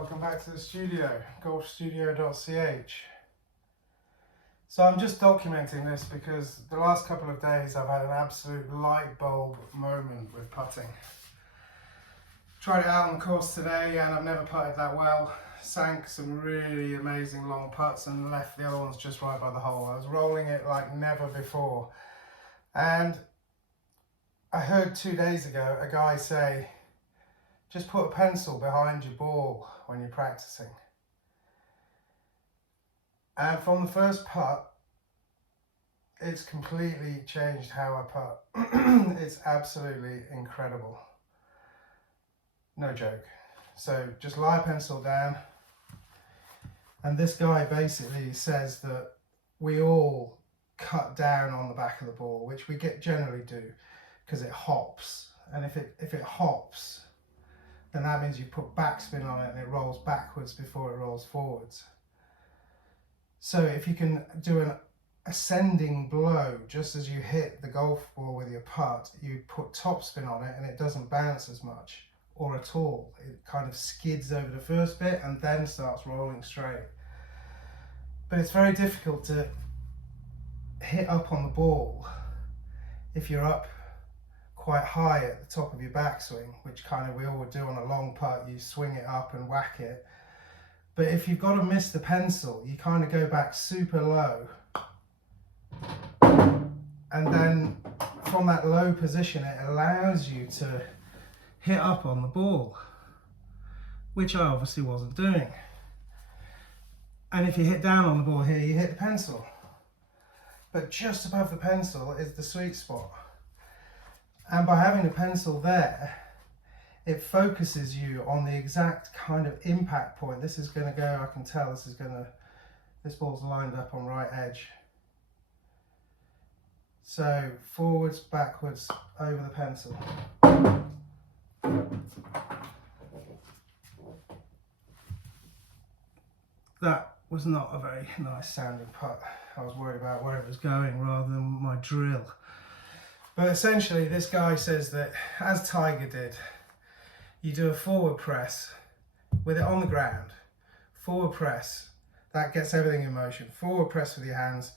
Welcome back to the studio, golfstudio.ch. So I'm just documenting this because the last couple of days I've had an absolute light bulb moment with putting. Tried it out on the course today and I've never putted that well. Sank some really amazing long putts and left the other ones just right by the hole. I was rolling it like never before. And I heard 2 days ago a guy say, just put a pencil behind your ball when you're practicing. And from the first putt, it's completely changed how I putt. It's absolutely incredible. No joke. So just lie a pencil down. And this guy basically says that we all cut down on the back of the ball, which we generally do because it hops. And if it hops, then that means you put backspin on it and it rolls backwards before it rolls forwards. So if you can do an ascending blow just as you hit the golf ball with your putt, you put topspin on it and it doesn't bounce as much or at all. It kind of skids over the first bit and then starts rolling straight. But it's very difficult to hit up on the ball if you're up quite high at the top of your backswing, which kind of we all would do on a long putt. You swing it up and whack it. But if you've got to miss the pencil, you kind of go back super low. And then from that low position, it allows you to hit up on the ball, which I obviously wasn't doing. And if you hit down on the ball here, you hit the pencil. But just above the pencil is the sweet spot. And by having the pencil there, it focuses you on the exact kind of impact point. This is going to go, I can tell this ball's lined up on right edge. So forwards, backwards, over the pencil. That was not a very nice sounding putt. I was worried about where it was going rather than my drill. But essentially this guy says that, as Tiger did, you do a forward press with it on the ground. Forward press, that gets everything in motion. Forward press with your hands,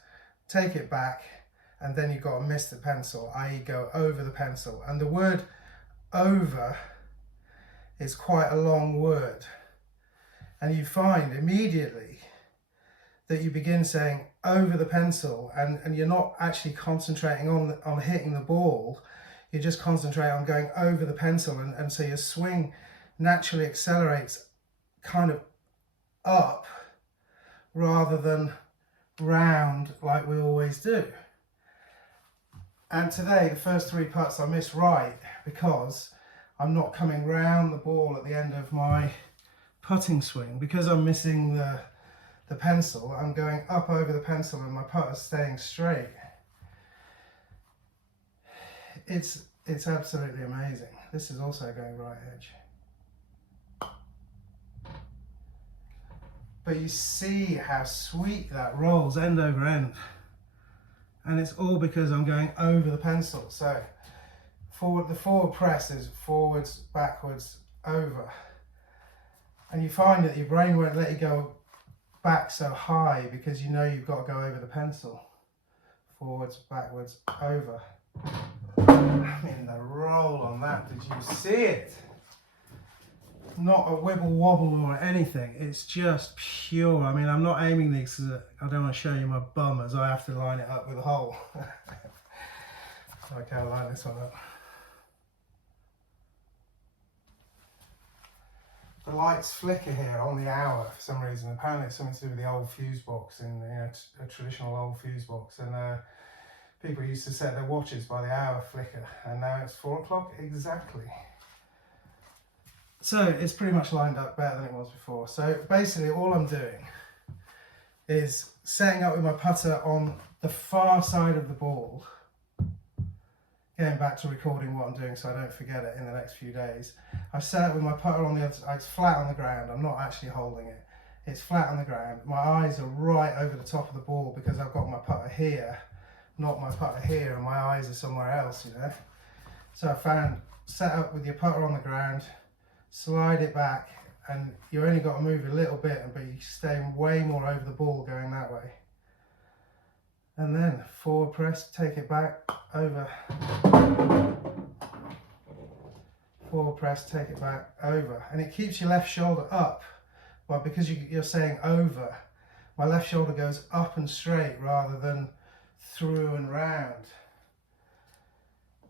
take it back, and then you've got to miss the pencil, i.e. go over the pencil. And the word over is quite a long word. And you find immediately that you begin saying over the pencil and you're not actually concentrating on hitting the ball, you just concentrate on going over the pencil, and so your swing naturally accelerates kind of up rather than round like we always do. And today the first 3 putts I missed right because I'm not coming round the ball at the end of my putting swing. Because I'm missing the pencil, I'm going up over the pencil and my putt is staying straight. It's absolutely amazing. This is also going right edge. But you see how sweet that rolls end over end. And it's all because I'm going over the pencil. So the forward press is forwards, backwards, over. And you find that your brain won't let you go back so high because you know you've got to go over the pencil. Forwards, backwards, over. I mean, the roll on that, did you see it? Not a wibble wobble or anything, it's just pure. I mean, I'm not aiming these because I don't want to show you my bum as I have to line it up with a hole. Okay, I'll line this one up. The lights flicker here on the hour for some reason. Apparently it's something to do with the old fuse box, in a traditional old fuse box. And people used to set their watches by the hour flicker, and now it's 4 o'clock exactly. So it's pretty much lined up better than it was before. So basically all I'm doing is setting up with my putter on the far side of the ball, getting back to recording what I'm doing so I don't forget it in the next few days. I set up with my putter on the other side. It's flat on the ground. I'm not actually holding it. It's flat on the ground. My eyes are right over the top of the ball because I've got my putter here, not my putter here, and my eyes are somewhere else, you know. So I found, set up with your putter on the ground, slide it back and you only got to move a little bit, but you're staying way more over the ball going that way. And then forward press, take it back, over. Forward press, take it back, over. And it keeps your left shoulder up, but because you're saying over, my left shoulder goes up and straight rather than through and round.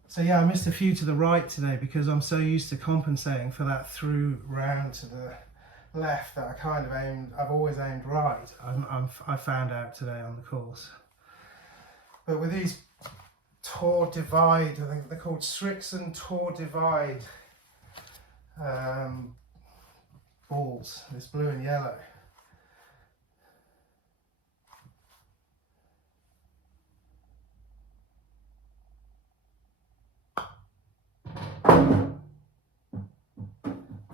So yeah, I missed a few to the right today because I'm so used to compensating for that through round to the left that I kind of I've always aimed right. I found out today on the course. But with these tour divide, I think they're called Strixon tour divide balls, this blue and yellow.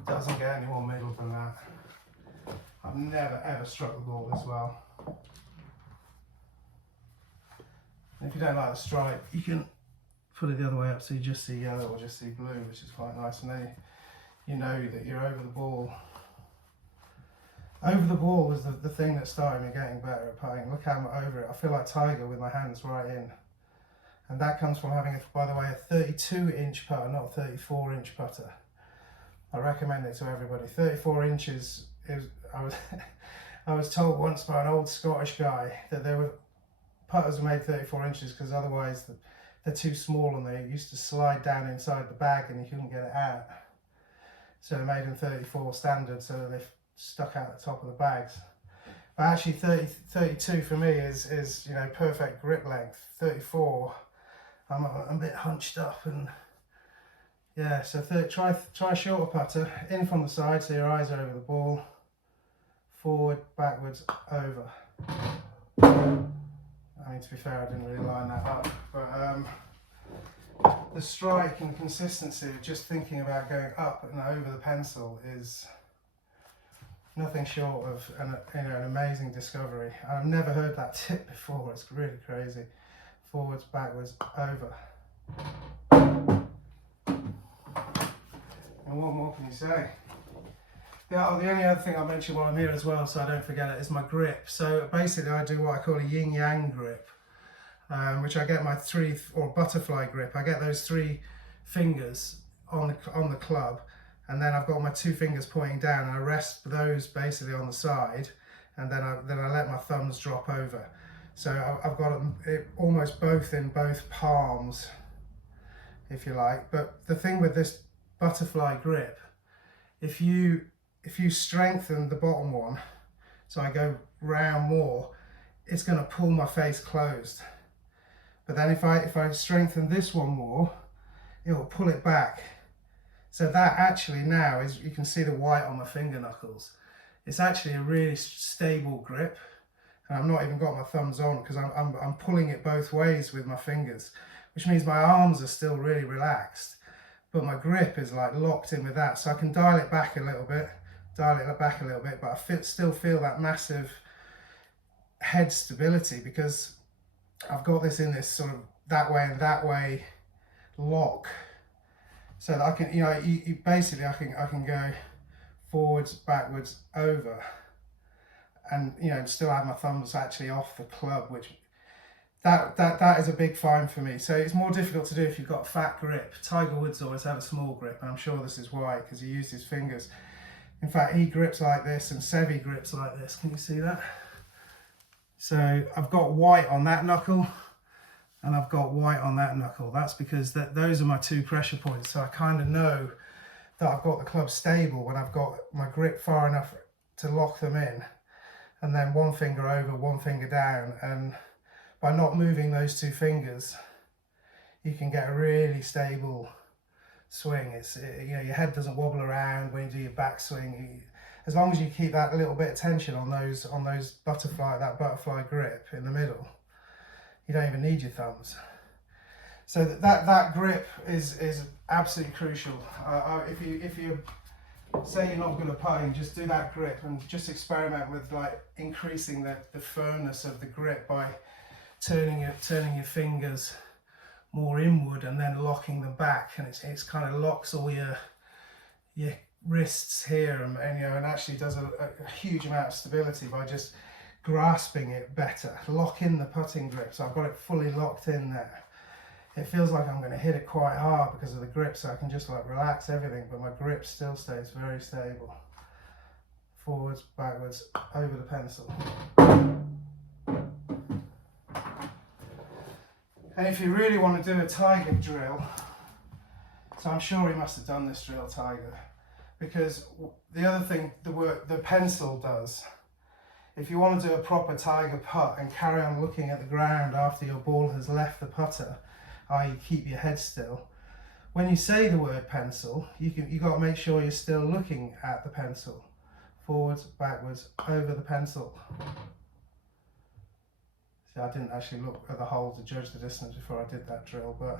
Doesn't get any more middle than that. I've never ever struck the ball this well. And if you don't like the stripe, you can put it the other way up so you just see yellow or just see blue, which is quite nice, and then you know that you're over the ball. Over the ball was the thing that started me getting better at putting. Look how I'm over it. I feel like Tiger with my hands right in. And that comes from having, by the way, a 32-inch putter, not a 34-inch putter. I recommend it to everybody. 34 inches is, I was told once by an old Scottish guy that there were putters made 34 inches because otherwise they're too small and they used to slide down inside the bag and you couldn't get it out. So they made them 34 standard so that they stuck out the top of the bags. But actually 32 for me is you know, perfect grip length. 34, I'm a bit hunched up and yeah, so try a shorter putter, in from the side so your eyes are over the ball, forward, backwards, over. I mean, to be fair, I didn't really line that up, but the strike and consistency of just thinking about going up and over the pencil is nothing short of an amazing discovery. I've never heard that tip before, it's really crazy. Forwards, backwards, over. And what more can you say? Yeah, the only other thing I'll mention while I'm here as well, so I don't forget it, is my grip. So basically I do what I call a yin-yang grip, which I get my or butterfly grip. I get those 3 fingers on the club, and then I've got my 2 fingers pointing down, and I rest those basically on the side, and then I let my thumbs drop over. So I've got it almost both in both palms, if you like. But the thing with this butterfly grip, if you strengthen the bottom one, so I go round more, it's going to pull my face closed. But then if I strengthen this one more, it will pull it back. So that actually now is, you can see the white on my finger knuckles. It's actually a really stable grip, and I've not even got my thumbs on because I'm pulling it both ways with my fingers, which means my arms are still really relaxed, but my grip is like locked in with that. So I can dial it back a little bit, but I still feel that massive head stability because I've got this in this sort of that way and that way lock, so that I can, you know, basically I can go forwards, backwards, over, and you know, still have my thumbs actually off the club, which that is a big find for me. So it's more difficult to do if you've got a fat grip. Tiger Woods always had a small grip, and I'm sure this is why, because he used his fingers. In fact, he grips like this and Seve grips like this. Can you see that? So I've got white on that knuckle and I've got white on that knuckle. That's because those are my 2 pressure points. So I kind of know that I've got the club stable when I've got my grip far enough to lock them in, and then 1 finger over, 1 finger down. And by not moving those 2 fingers, you can get a really stable swing. You know, your head doesn't wobble around when you do your backswing. As long as you keep that little bit of tension on those that butterfly grip in the middle, you don't even need your thumbs. So that grip is absolutely crucial. If you say you're not good at putting, just do that grip and just experiment with like increasing the firmness of the grip by turning your fingers more inward and then locking them back, and it's kind of locks all your wrists here, and you know, and actually does a huge amount of stability by just grasping it better. Lock in the putting grip, so I've got it fully locked in there. It feels like I'm going to hit it quite hard because of the grip, so I can just like relax everything, but my grip still stays very stable. Forwards, backwards, over the pencil. And if you really want to do a Tiger drill, so I'm sure he must have done this drill, Tiger, because the other thing the pencil does, if you want to do a proper Tiger putt and carry on looking at the ground after your ball has left the putter, i.e. keep your head still, when you say the word pencil, you got to make sure you're still looking at the pencil. Forwards, backwards, over the pencil. See, I didn't actually look at the hole to judge the distance before I did that drill, but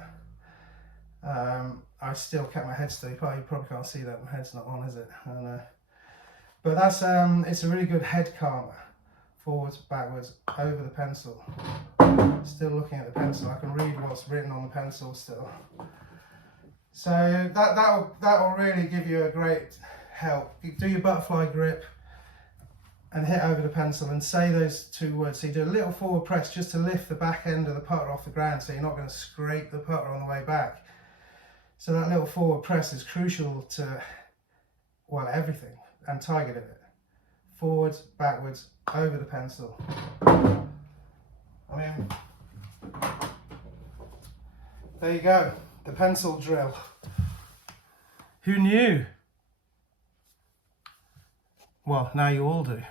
I still kept my head still. You probably can't see that, my head's not on, is it? I don't know. But that's it's a really good head calmer. Forwards, backwards, over the pencil. Still looking at the pencil. I can read what's written on the pencil still. So that'll really give you a great help. You do your butterfly grip and hit over the pencil and say those two words. So you do a little forward press just to lift the back end of the putter off the ground, so you're not going to scrape the putter on the way back. So that little forward press is crucial to, well, everything, and Tiger did it. Forwards, backwards, over the pencil. I mean, there you go, the pencil drill. Who knew? Well, now you all do.